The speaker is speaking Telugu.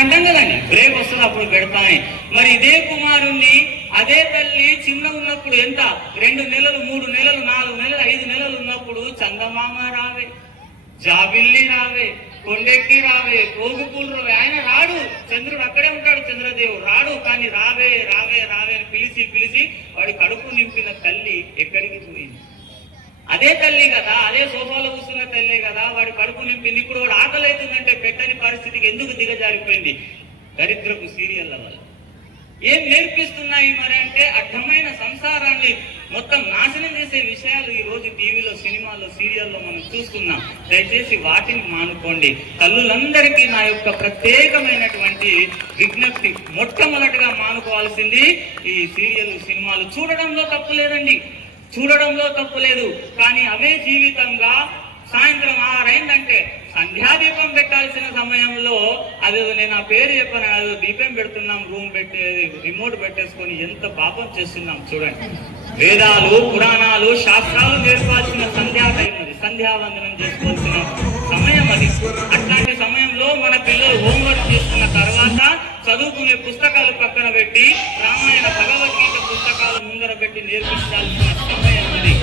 అంటాం కదండి, బ్రేక్ వస్తుంది అప్పుడు పెడతానే. మరి ఇదే కుమారుణ్ణి అదే తల్లి చిన్న ఉన్నప్పుడు ఎంత 2 నెలలు 3 నెలలు 4 నెలలు 5 నెలలు ఉన్నప్పుడు చందమామ రావే, జాబిల్లి రావే, కొండెక్కి రావే, కోగుపూలు రావే, ఆయన రాడు, చంద్రుడు అక్కడే ఉంటాడు, చంద్రదేవుడు రాడు. కానీ రావే రావే రావే అని పిలిచి పిలిచి వాడి కడుపు నింపిన తల్లి ఎక్కడికి పోయింది? అదే తల్లి కదా, అదే సోఫాలో కూర్చున్న తల్లే కదా వాడి కడుపు నింపింది. ఇప్పుడు వాడు ఆకలి అవుతుందంటే పెట్టని పరిస్థితికి ఎందుకు దిగజారిపోయింది? దరిద్రపు సీరియల్ల వల్ల. ఏం నేర్పిస్తున్నాయి మరి అంటే అడ్డమైన సంసారాన్ని మొత్తం నాశనం చేసే విషయాలు ఈ రోజు టీవీలో, సినిమాల్లో, సీరియల్లో మనం చూస్తున్నాం. దయచేసి వాటిని మానుకోండి. తల్లులందరికీ నా యొక్క ప్రత్యేకమైనటువంటి విజ్ఞప్తి, మొట్టమొదటిగా మానుకోవాల్సింది ఈ సీరియల్, సినిమాలు చూడడంలో తప్పు లేదండి, చూడడంలో తప్పు లేదు. కానీ అవే జీవితంగా సాయంత్రం 6 అయిందంటే సంధ్యాదీపం పెట్టాల్సిన సమయంలో అదేదో నేను ఆ పేరు చెప్పాను, అదో దీపం పెడుతున్నాం, రూమ్ పెట్టేది రిమోట్ పెట్టేసుకొని ఎంత పాపం చేస్తున్నాం చూడండి. వేదాలు, పురాణాలు, శాస్త్రాలు నేర్పాల్సిన సంధ్యా టైం అది, సంధ్యావందనం చేసుకోవాల్సిన సమయం అది. అట్లాంటి సమయంలో మన పిల్లలు హోంవర్క్ చేసుకున్న తర్వాత చదువుకునే పుస్తకాలు పక్కన పెట్టి రామాయణ, భగవద్గీత పుస్తకాలు ముందర పెట్టి నేర్పించాల్సిన సమయం అది.